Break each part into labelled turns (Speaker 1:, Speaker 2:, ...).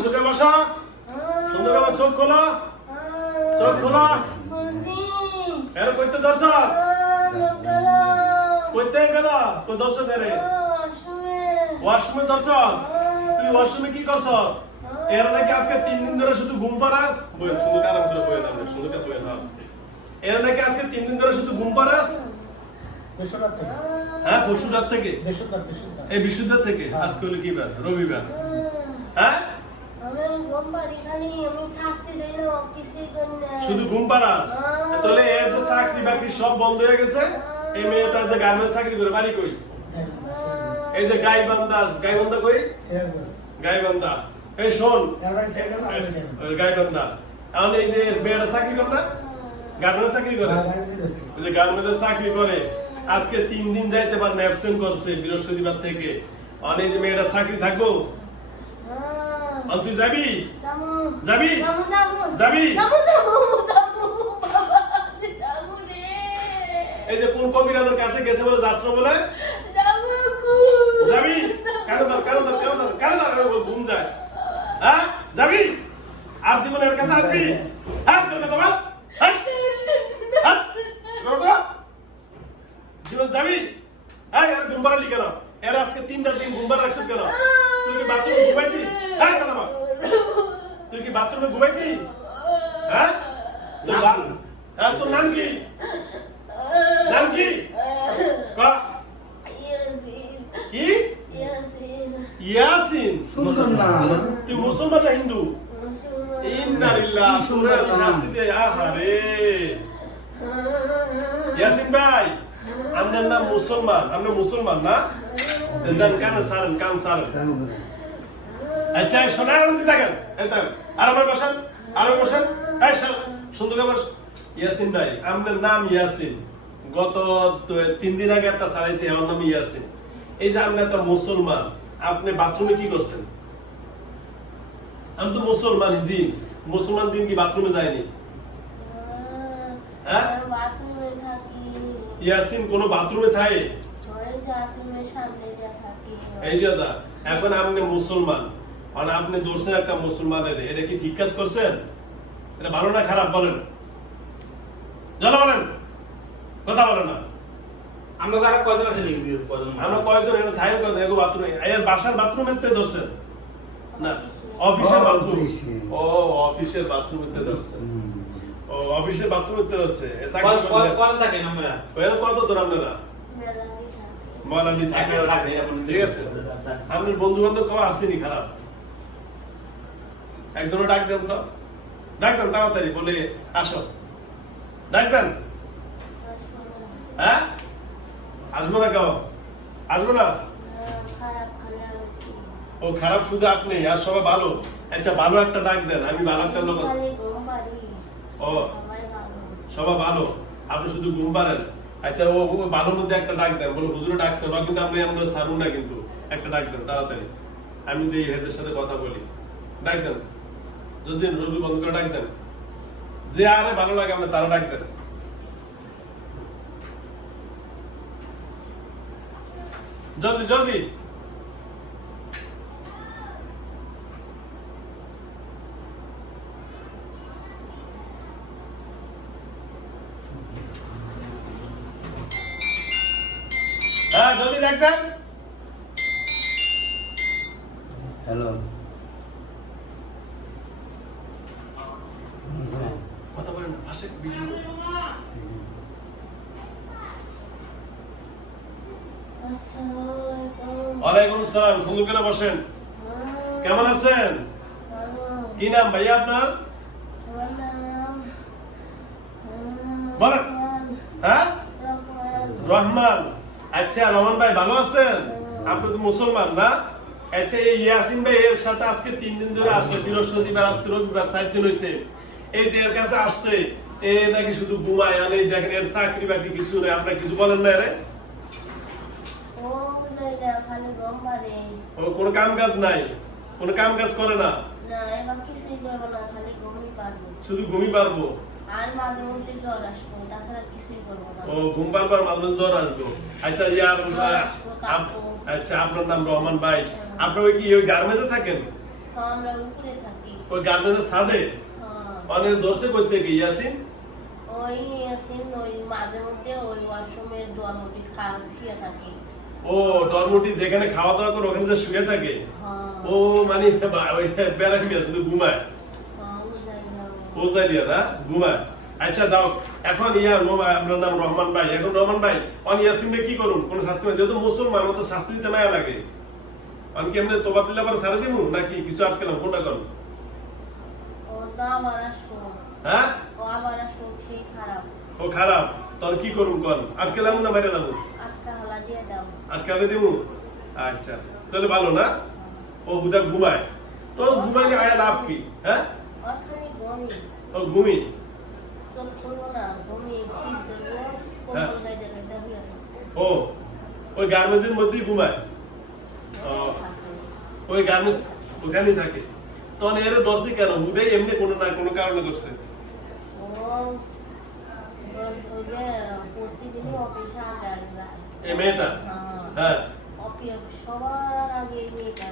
Speaker 1: সুন্দর করে বসো। সুন্দর করে চোখ খোলো। চোখ খোলো। এর কইতে দর্শ কইতে গেল? কই দর্শ দেরে ওয়াশরুমে দর্শ তুই ওয়াশরুমে কি করছ? এর নাকি আজকে তিন দিন ধরে শুধু ঘুম পারাস বই সুন্দর আরাম করে বই দাও সুন্দর করে বই দাও এর নাকি আজকে তিন দিন ধরে শুধু ঘুম পারাস হ্যাঁ পরশু থেকে। এই বিশুদ্ধের থেকে। আজকে হলো কি বার? রবিবার। হ্যাঁ? শুধু ঘুম পারাস তাহলে এর যে চাকরি বাকরি সব বন্ধ হয়ে গেছে? এই মেয়েটা যে গার্মেন্টস চাকরি করে বাড়ি কই? এই যে গাই বান্দা গাই বান্দা কই? গাই বান্দা এই শোন গাই বান্দা এখন এই যে মেয়েটা চাকরি করে না? গার্মেন্টস চাকরি করে? ওই যে গার্মেন্টসে চাকরি করে আজকে তিন দিন যাইতে পারে না অ্যাবসেন্ট করছে বৃহস্পতিবার থেকে। অনেক যে মেয়েটা চাকরি থাকব? তুই যাবি যাবি? যাবি? এই যে কোন কবিরাজের কাছে গেছে বলে যাচ্ছ বলে যাবি কেন ধর কেন ধর কেন ধর কেন ধর ঘুম যায় হ্যাঁ যাবি আর জীবনের কাছে আসবি হ্যাঁ তোর কথা বল? জীবন যাবি হ্যাঁ আর ঘুম পাড়ালি কেন এর আজকে তিনটা দিন ঘুম পাড়া রাখছিস কেন তুই কি বাথরুমে ঘুমাইতি? হ্যাঁ কথা বল। তুই কি বাথরুমে ঘুমাইতি? হ্যাঁ? তোর হ্যাঁ তোর নাম কি? নাম কি? কি? ইয়াসিন। তুই মুসলমান না হিন্দু? ইন্নালিল্লাহ আমি শাস্তি দে আহারে। ইয়াসিন ভাই আপনার নাম মুসলমান আপনি মুসলমান না? দেন কান সারেন কান সারেন আচ্ছা শোনা আনন্দি থাকেন এই থাকেন আর আমার বসেন আর আমার বসেন এই শোন, সুন্দর করে বস ইয়াসিন ভাই আপনার নাম ইয়াসিন গত তো- তিন দিন আগে একটা সারাইছি আমার নাম ইয়াসিন এই যে আপনি একটা মুসলমান আপনি বাথরুমে কি করছেন আমি তো মুসলমান জিন মুসলমান দিন কি বাথরুমে যায়নি হ্যাঁ? ইয়াসিন কোন বাথরুমে থাকে
Speaker 2: সামনে যা থাকি
Speaker 1: এই যে দাদা এখন আপনি মুসলমান। আর আপনি ধরছেন একটা মুসলমানের এটা কি ঠিক কাজ করছেন? এটা ভালো না খারাপ বলেন? বলেন। কথা বলেন না।
Speaker 3: আমরা আর কয়জন আছে নাকি বিয়ের কয়জন?
Speaker 1: আমরা কয়জন এখানে থাই কথা এগো বাথরুমে এর বাসার বাথরুমের তে ধরছেন? না অফিসের বাথরুম ও অফিসের বাথরুমের তে ধরছেন। ও অফিসের বাথরুমের তে ধরছে।
Speaker 3: আমরা
Speaker 1: কত দূর আপনারা? ঠিক আছে আপনার বন্ধু বান্ধব কেউ আসেনি খারাপ? একজনও ডাক দেন তো। ডাক তাড়াতাড়ি বলে আসো। ডাকবেন হ্যাঁ? আসব না কেউ? আসব না? ও খারাপ শুধু আপনি আর সবাই ভালো। আচ্ছা ভালো একটা ডাক দেন আমি ভালো একটা লোক ও
Speaker 2: সবাই ভালো
Speaker 1: সবাই ভালো। আপনি শুধু ঘুম পারেন আচ্ছা ও ও মধ্যে একটা ডাক দেন বলো হুজুরে ডাকছে ওরা কিন্তু আপনি আমরা সারু না কিন্তু। একটা ডাক দেন, তাড়াতাড়ি। আমি তো হেদের সাথে কথা বলি, ডাক দেন। যদি রবি বন্ধ করে ডাক দেন। যে আরে ভালো লাগে আমরা, তারা ডাক দেন। জলদি জলদি। জলদি ডাক
Speaker 4: হ্যালো।
Speaker 1: কথা বলেন পাশে ভিডিও ওয়ালাইকুম আসসালাম সুন্দর করে বসেন? কেমন আছেন? কি নাম ভাইয়া আপনার? বলেন। হ্যাঁ?
Speaker 2: রহমান।
Speaker 1: আচ্ছা রহমান ভাই ভালো আছেন? আপনি তো মুসলমান না? আচ্ছা এই ইয়াসিন ভাই এর সাথে আজকে তিন দিন ধরে আসছে বৃহস্পতিবার আজকে রবিবার চার দিন হয়েছে এই যে এর কাছে আসছে এ নাকি শুধু ঘুমায় আর এই দেখেন এর চাকরি বাকরি কিছু নেই আপনার কিছু বলেন না রে
Speaker 2: ও
Speaker 1: কোনো কাম কাজ নাই? কোনো কাম কাজ করে না?
Speaker 2: না এবার কিছুই করব না খালি ঘুমই পারব।
Speaker 1: শুধু ঘুমি পারব?
Speaker 2: আর মাঝে মধ্যে জ্বর আসব তাছাড়া কিছুই করব না।
Speaker 1: ও ঘুম পারবার মাঝে মাঝে জ্বর আসব। আচ্ছা ইয়ার আচ্ছা আপনার নাম রহমান ভাই। আপনার ওই কি ওই গার্মেন্টসে থাকেন?
Speaker 2: আমরা উপরে থাকি।
Speaker 1: ওই গার্মেন্টসের ছাদে। অনেক দর্শে করতে কি ইয়াসিন?
Speaker 2: ওই আছেন ওই মাঝে মধ্যে ওই ওয়াশরুমের দোয়ার খাওয়া শুয়ে থাকি।
Speaker 1: ও ডরমুটি যেখানে খাওয়া দাওয়া করে ওখানে যে শুয়ে থাকে?
Speaker 2: হ্যাঁ।
Speaker 1: ও মানে ওই শুধু ঘুমায়।
Speaker 2: না
Speaker 1: পৌঁছাইলিয়া না ঘুমায়। আচ্ছা যাও। এখন ইয়া আপনার নাম রহমান ভাই। এখন রহমান ভাই অন ইয়াসিনকে কি করুন কোন শাস্তি নাই। যেহেতু মুসলমান তো শাস্তি দিতে মায়া লাগে। আমি কি এমনি তোবা দিলে আবার সারা দিব নাকি কিছু আটকেলাম? কোনটা করুন হ্যাঁ?
Speaker 2: ও খারাপ।
Speaker 1: তোর কি করুন কর আটকেলাম না বাইরে লাগুন
Speaker 2: দিয়ে
Speaker 1: আটকালে দিব আচ্ছা তাহলে ভালো না? ও হুদা ঘুমায়। তো ঘুমাইলে আয়া লাভ কি? হ্যাঁ? ও ঘুমি ও ওই গার্মেন্টসের মধ্যেই ঘুমায় ওই গার্মেন্ট ওখানেই থাকে তখন এর ধরছে কেন হুদেই এমনি কোনো না কোনো কারণে ধরছে এই মেয়েটা
Speaker 2: হ্যাঁ সবার আগে মেয়েটা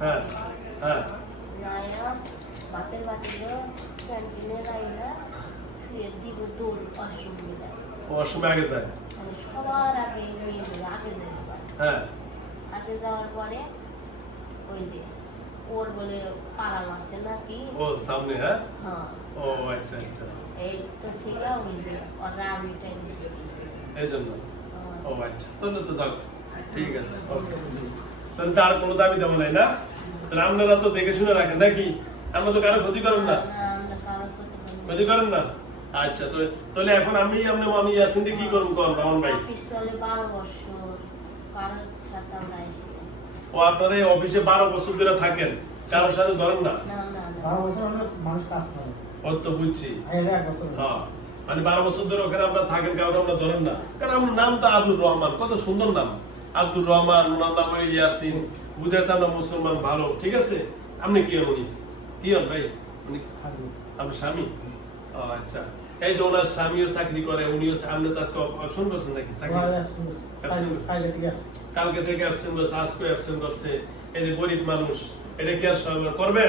Speaker 1: হ্যাঁ হ্যাঁ
Speaker 2: ভাতের বাটিগুলো ক্যান্টিনে থুয়ে দিব দৌড়
Speaker 1: আগে যায়?
Speaker 2: আমি সবার আগে আগে যাই
Speaker 1: হ্যাঁ।
Speaker 2: আগে যাওয়ার পরে ওই যে ওর বলে পাড়া মারছে নাকি?
Speaker 1: ও সামনে হ্যাঁ?
Speaker 2: হ্যাঁ।
Speaker 1: ও আচ্ছা আচ্ছা।
Speaker 2: এই তো ঠিক আছে ওই যে ওর রাগ
Speaker 1: এই জন্য?
Speaker 2: হ্যাঁ।
Speaker 1: ও আচ্ছা। তাহলে তো যাক ঠিক আছে ওকে। তাহলে তার কোনো দাবি দেবো নাই না? আপনারা তো দেখে শুনে রাখেন নাকি? আমরা তো কারও ক্ষতি করেন না
Speaker 2: ক্ষতি করি না।
Speaker 1: করেন না আচ্ছা তো তাহলে এখন আমি আপনি আমি ইয়াসিন কি করুন কর রহমান ভাই?
Speaker 2: চলে বারো বছর
Speaker 1: ও আপনারা এই অফিসে বারো বছর ধরে থাকেন। কারোর সাথে ধরেন না?
Speaker 2: না না না।
Speaker 5: বারো বছর হলে মানুষ কাজ করে।
Speaker 1: ও তো বুঝছি।
Speaker 5: আর এরা এক বছর হলো।
Speaker 1: হ্যাঁ মানে বারো বছর ধরে ওখানে আমরা থাকেন কারণ আমরা ধরেন না। কারণ আমার নাম তো আব্দুর রহমান কত সুন্দর নাম। আব্দুর রহমান ওনার নাম হলো ইয়াসিন। বুঝাচ্ছে আমরা মুসলমান ভালো ঠিক আছে? আপনি কি হন উনি? কি হন ভাই। আপনার স্বামী? আচ্ছা। এই যে ওনার স্বামীও চাকরি করে উনিও আপনি তো আজকে অপশন করছেন নাকি।
Speaker 5: Absent। কালকে থেকে
Speaker 1: অ্যাবসেন্ট করছে আজকে অ্যাবসেন্ট করছে এই যে গরিব মানুষ এটা কি আর সবাই করবে?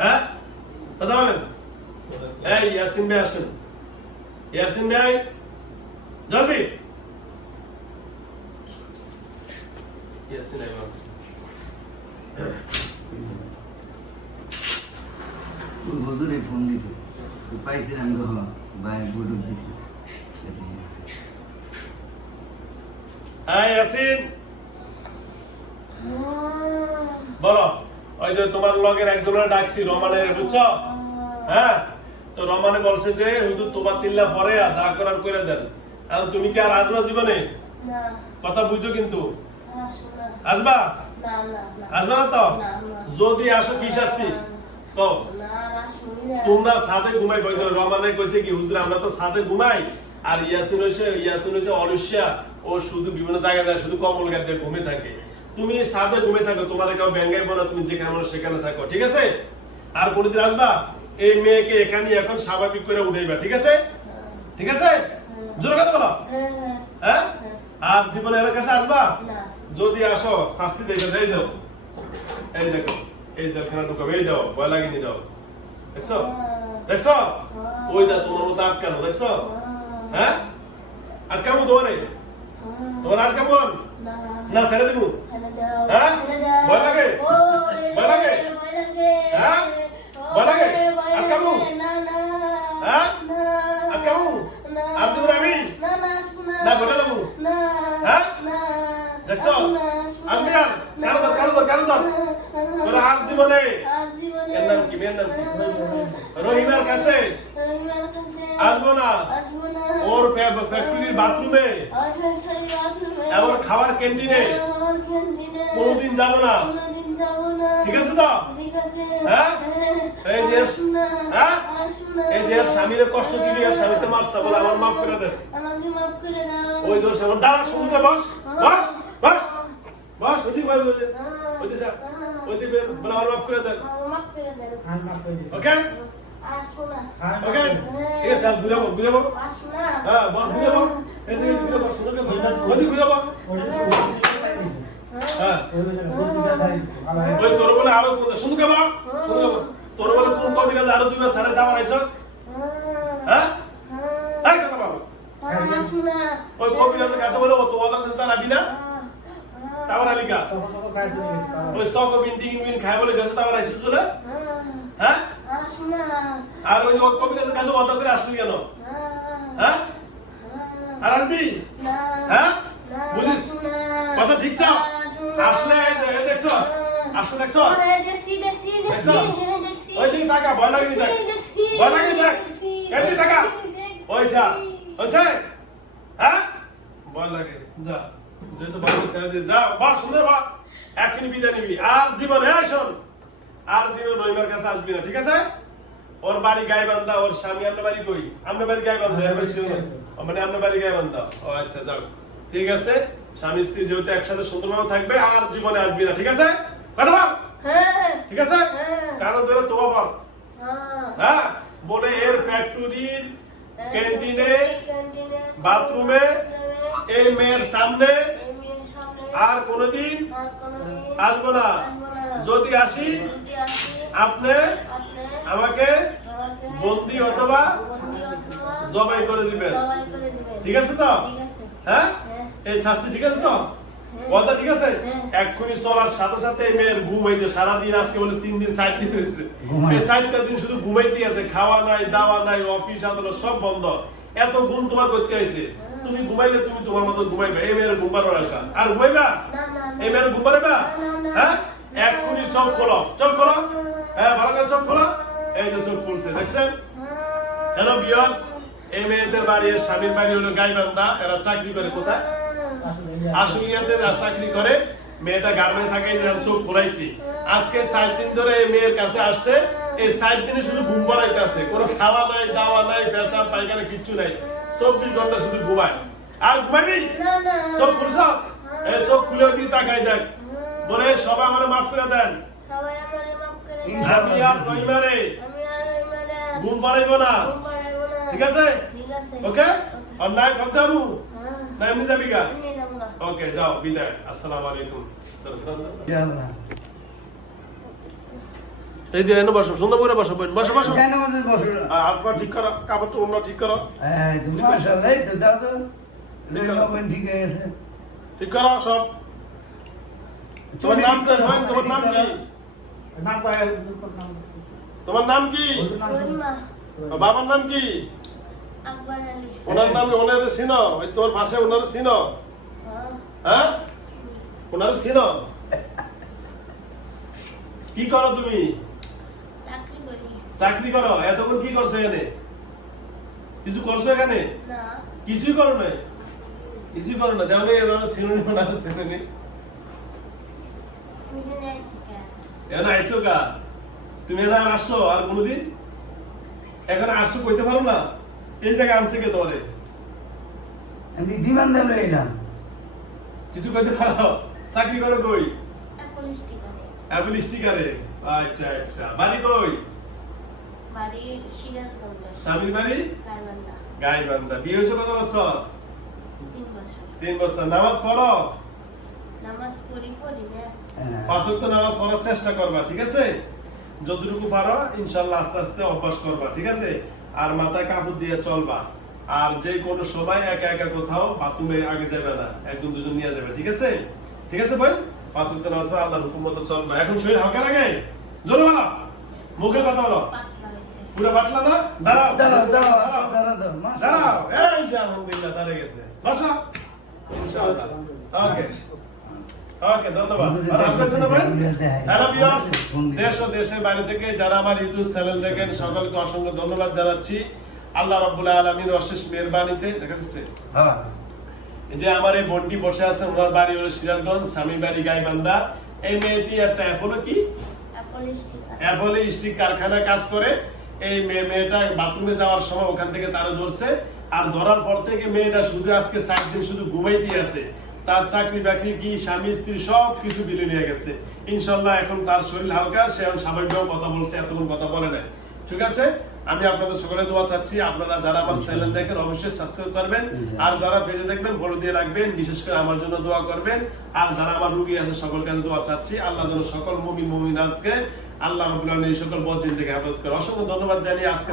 Speaker 1: হ্যাঁ? কথা বলেন। এই ইয়াসিন ভাই আসেন। ইয়াসিন ভাই? জলদি। ইয়াসিন ভাই বাবা।
Speaker 4: হুজুরে ফোন দিছে।
Speaker 1: হ্যাঁ ইয়াসিন। বলো ওই যে তোমার লগের একজনের ডাকছি রমানের বুঝছ? হ্যাঁ? তো রমানে বলছে যে হুজুর তোমার তিল্লা পরে আর যা করার করে দেন। এখন তুমি কি আর আসবা জীবনে? কথা বুঝছ কিন্তু।
Speaker 2: আসব না।
Speaker 1: আসবা?
Speaker 2: না
Speaker 1: তো। যদি আসো কি শাস্তি? তো তোমরা সাথে ঘুমাই কইছো রমানে কইছে কি হুজুর আমরা তো সাথে ঘুমাই। আর ইয়াসিন হইছে ইয়াসিন হইছে অলস্যা ও শুধু বিভিন্ন জায়গায় যায় শুধু কমল দিয়ে ঘুমে থাকে। তুমি সাথে ঘুমে থাকো তোমার কেউ ব্যাঙ্গাইব না তুমি যেখানে মনে সেখানে থাকো ঠিক আছে? আর কোনদিন আসবা? এই মেয়েকে এখানে এখন স্বাভাবিক করে উঠাইবা ঠিক আছে? ঠিক আছে? জোর কথা বলো।
Speaker 2: হ্যাঁ হ্যাঁ।
Speaker 1: হ্যাঁ? আর জীবনে এর কাছে আসবা? যদি আসো শাস্তি দেখে যাই যাও এই দেখো। এই জেলখানা ঢুকাবে এই দাও ভয় লাগিয়ে দাও দেখছ দেখছ ওই দা তোমার মতো আটকানো দেখছ হ্যাঁ আটকাবো তোমারে তোমার আটকাবো
Speaker 2: না
Speaker 1: ছেড়ে দেবো হ্যাঁ?
Speaker 2: ছেড়ে দাও
Speaker 1: ভয় লাগে?
Speaker 2: ওরে,
Speaker 1: ভয় লাগে?
Speaker 2: ভয় লাগে
Speaker 1: হ্যাঁ? ভয় লাগে?
Speaker 2: ওরে, ভয়
Speaker 1: আটকাবো?
Speaker 2: লাগে। না না
Speaker 1: হ্যাঁ?
Speaker 2: না
Speaker 1: আটকাবো?
Speaker 2: না
Speaker 1: আর তুমি আমি?
Speaker 2: না না আসব না
Speaker 1: না, ভয় লাগবো?
Speaker 2: না
Speaker 1: হ্যাঁ?
Speaker 2: না
Speaker 1: দেখছ?
Speaker 2: আসব না, আসব
Speaker 1: আমি
Speaker 2: না।
Speaker 1: আর? কেন দাও, কেন দাও, কেন দাও?
Speaker 2: না, না,
Speaker 1: বলে আর জীবনে
Speaker 2: আর জীবনে
Speaker 1: এর নাম কি মেয়ের নাম কি রহিমার কাছে
Speaker 2: রহিমার কাছে
Speaker 1: আসব না
Speaker 2: আসব না
Speaker 1: ওর ফ্যা- ফ্যাক্টরির বাথরুমে
Speaker 2: আর ফ্যাক্টরি বাথরুমে
Speaker 1: এবার খাবার ক্যান্টিনে
Speaker 2: আমার ক্যান্টিনে
Speaker 1: কোনোদিন যাব না। ঠিক আছে তো? হ্যাঁ? এই যে- হ্যাঁ? এই যে স্বামীর কষ্ট দিবি আর স্বামীতে মাপসা বলে আমার মাফ করে
Speaker 2: দাও
Speaker 1: ওই জোর দাঁড়া শুনতে বস বস বস বস ওদিকে ভাই ওই যে স্যার ওই দিকে বলে আমার মাফ করে দেন। ওকে? ওকে। ঠিক আছে আজ ঘুরে ঘুরে হ্যাঁ বল ঘুরে ঘুরে সুন্দর করে ঘুরে বল
Speaker 5: ওটা তো ওটা তো চাই দিছে।
Speaker 1: হ্যাঁ
Speaker 5: সারি হয়ে।
Speaker 1: ওই তোর বলে আরও শুনু কেবা তোর বলে কোন কবিরাজ আরও দুইবার সাড়ে যাবার আইছ হ্যাঁ? এই কথা কাছে বলে তো ওদের কাছে দাঁড়াবি না? তারপর আলিকা
Speaker 5: সব সব
Speaker 1: ওই সক বিন টিং বিন খাই বলে গেছে, তারপর আইসিস বলে? হ্যাঁ? আর ওই কবিরাজের কাছে অত করে আসলি কেন? হ্যাঁ? আর আনবি? হ্যাঁ? বুঝিস? কথা ঠিক থাক আসলে যে, দেখছ? আসলে দেখছ?
Speaker 2: দেখছি দেখছি দেখছি হ্যাঁ, দেখছি।
Speaker 1: ওই দিকে তাকা ভয় লাগেনি দেখ। ভয় লাগেনি দেখ।
Speaker 2: দেখছি,
Speaker 1: এই দিকে তাকা।
Speaker 2: দেখছি।
Speaker 1: ওইসা হ্যাঁ? ভয় লাগে। যা যেহেতু ছেড়ে দিয়ে যা বা সুন্দর বা এক্ষুনি বিদায় নিবি। আর জীবনে এই শোন আর জীবন রবিবার কাছে আসবি না ঠিক আছে? ওর বাড়ি গায়ে বান্ধা ওর স্বামী আপনার বাড়ি কই? আপনার বাড়ি গায়ে বান্ধা মানে আপনার বাড়ি গায়ে বান্ধা ও আচ্ছা যাও। ঠিক আছে? স্বামী স্ত্রী যেহেতু একসাথে সুন্দরভাবে থাকবে আর জীবনে আসবি না ঠিক আছে? কথা বল।
Speaker 2: হ্যাঁ।
Speaker 1: ঠিক আছে?
Speaker 2: হ্যাঁ।
Speaker 1: কারণ ধরে তোমার বল।
Speaker 2: হ্যাঁ।
Speaker 1: হ্যাঁ? বলে এর ফ্যাক্টরির ক্যান্টিনে বাথরুমে এই মেয়ের সামনে আর কোনোদিন আসব না। যদি আসি আপনি আমাকে বন্দি অথবা জবাই করে দিবেন। ঠিক আছে তো? হ্যাঁ। এই শাস্তি ঠিক আছে তো? কথা ঠিক আছে। এক্ষুনি চলার সাথে সাথে এই মেয়ের ঘুম হয়েছে সারাদিন আজকে বলে তিন দিন চার দিন হয়েছে। এই চারটা দিন শুধু ঘুমাইতে আছে খাওয়া নাই দাওয়া নাই অফিস আদালত সব বন্ধ। এত ঘুম তোমার করতে হয়েছে। তুমি ঘুমাইলে তুমি তোমার মতো ঘুমাইবে। এই মেয়ের ঘুম পারো রাখা আর ঘুমাইবা?
Speaker 2: না, না, না।
Speaker 1: এই মেয়ের ঘুম পারবা?
Speaker 2: না।
Speaker 1: হ্যাঁ? এক্ষুনি চোখ খোলো। চোখ খোলো। হ্যাঁ ভালো করে চোখ খোলো। এই যে চোখ খুলছে দেখছেন?
Speaker 2: হ্যাঁ।
Speaker 1: হ্যালো বিয়ার্স এই মেয়েদের বাড়ি স্বামীর বাড়ি হলো গাইবান্ধা। এরা চাকরি করে কোথায়? আশুলিয়াতে চাকরি করে মেয়েটা গার্মেন্টে থাকে চোখ খোলাইছি আজকে সাত দিন ধরে এই মেয়ের কাছে আসছে এই সাত দিনে শুধু ঘুম পাড়াইতে আছে। কোনো খাওয়া নাই দাওয়া নাই পেশাব পায়খানা কিচ্ছু নাই। চব্বিশ ঘণ্টা শুধু ঘুমায়। আর ঘুমাবি
Speaker 2: না, না।
Speaker 1: চোখ খুলছ এই চোখ খুলে দিয়ে তাকাই দেখ। বলে সবাই আমার মাফ করে দেন। আমি আর রবিবারে
Speaker 2: আর
Speaker 1: ঘুম পাড়াইবো না।
Speaker 2: না।
Speaker 1: ঠিক আছে। ওকে? অন্যায় করতে হব।
Speaker 2: হ্যাঁ।
Speaker 1: না এমনি যাবি গা। ওকে যাও বিদায়। আসসালামু আলাইকুম। এই দিয়ে এনে বসো সুন্দর করে বসো বসো বসো
Speaker 4: কেন আমাদের বসো?
Speaker 1: আর হাত পা ঠিক করো কাপড় চোপড় ঠিক করো।
Speaker 4: তো মাশাআল্লাহ, এই তো দাও তো। এই নবীন ঠিক
Speaker 1: ঠিক করো সব। তোমার নাম কি? তোমার নাম কি?
Speaker 5: নাম নাম
Speaker 1: তোমার নাম কি? বাবার নাম কি? ওনার নাম ওনার চিনো? তোমার পাশে ওনার চিনো?
Speaker 2: হ্যাঁ।
Speaker 1: ওনার চিনো কি করো তুমি?
Speaker 2: চাকরি করো।
Speaker 1: এতক্ষণ কি করছ এখানে? কিছু করছ এখানে? কিছুই করো নাই? কিছুই করো না যেমন এবার সিনোনি না
Speaker 2: এখানে
Speaker 1: এখন আইসো কা? তুমি এখন আসছো আর কোনোদিন? এখন আসছো কইতে পারো না। এই জায়গায় আনছে কে তোমারে?
Speaker 4: আমি বিমান দাম এলাম।
Speaker 1: কিছু কইতে পারো চাকরি করো কই?
Speaker 2: এখন
Speaker 1: অ্যাপল স্টিকারে? আচ্ছা আচ্ছা। বাড়ি কই?
Speaker 2: বাড়ি সিরাজগঞ্জ।
Speaker 1: স্বামীর বাড়ি?
Speaker 2: গাইবান্ধা।
Speaker 1: গাইবান্ধা। বিয়ে হয়েছে কত বছর?
Speaker 2: তিন বছর।
Speaker 1: তিন বছর। নামাজ পড়ো?
Speaker 2: নামাজ পড়ি পড়ি না।
Speaker 4: হ্যাঁ।
Speaker 1: পাঁচ ওয়াক্ত নামাজ পড়ার চেষ্টা করবা ঠিক আছে? যতটুকু পারো ইনশাল্লাহ আস্তে আস্তে অভ্যাস করবা ঠিক আছে? আর মাথায় কাপড় দিয়ে চলবা। আর যে কোনো সময় একা একা কোথাও বাথরুমে আগে যাবে না একজন দুজন নিয়ে যাবে ঠিক আছে? ঠিক আছে ভাই? পাঁচ ওয়াক্ত নামাজ পড়া আল্লাহর হুকুম মতো চলবা। এখন শরীর হালকা লাগে? জোরে বলো। মুখে কথা বলো। পুরো পাতলা না? দাঁড়াও।
Speaker 4: দাঁড়াও, দাঁড়াও,
Speaker 1: দাঁড়াও।
Speaker 4: দাঁড়াও, দাঁড়াও, মাশাআল্লাহ।
Speaker 1: দাঁড়াও। এই যে আলহামদুলিল্লাহ দাঁড়িয়ে গেছে। বসো? ইনশাআল্লাহ। ওকে। ওকে ধন্যবাদ। আর আপনার জন্য ভাই হ্যালো ভিউয়ার্স দেশ ও দেশের বাইরে থেকে যারা আমার ইউটিউব চ্যানেল দেখেন সকলকে অসংখ্য ধন্যবাদ জানাচ্ছি। আল্লাহ রাব্বুল আলামিন অশেষ মেহেরবানিতে দেখা যাচ্ছে
Speaker 4: হ্যাঁ।
Speaker 1: যে আমার এই বোনটি বসে আছে ওনার বাড়ি হলো সিরাজগঞ্জ স্বামী বাড়ি গাইবান্ধা। এই মেয়েটি একটা অ্যাপোলো কি। অ্যাপলে স্টিক কারখানায় কাজ করে। এই মেয়ে- মেয়েটা বাথরুমে যাওয়ার সময় ওখান থেকে তারা ধরছে। আর ধরার পর থেকে মেয়েটা শুধু আজকে সাত দিন শুধু ঘুমাইতে আছে। তার চাকরি বাকরি কি স্বামী স্ত্রী সব কিছু বিলে নিয়ে গেছে। ইনশাল্লাহ এখন তার শরীর হালকা সে এখন স্বাভাবিকভাবে কথা বলছে এতক্ষণ কথা বলে নাই। ঠিক আছে? আমি আপনাদের সকলে দোয়া চাচ্ছি। আপনারা যারা আমার চ্যানেল দেখেন অবশ্যই সাবস্ক্রাইব করবেন। আর যারা পেজে দেখবেন ফলো দিয়ে রাখবেন। বিশেষ করে আমার জন্য দোয়া করবেন। আর যারা আমার রুগী আছে সকল কাছে দোয়া চাচ্ছি। আল্লাহ যেন সকল মমি মমিনাথকে আল্লাহ রবুল্লাহ এই সকল বদিন থেকে হেফাজত করে। অসংখ্য ধন্যবাদ জানিয়ে আজকে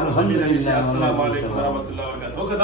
Speaker 1: আসসালামু আলাইকুম রাহমাতুল্লাহি ওকে।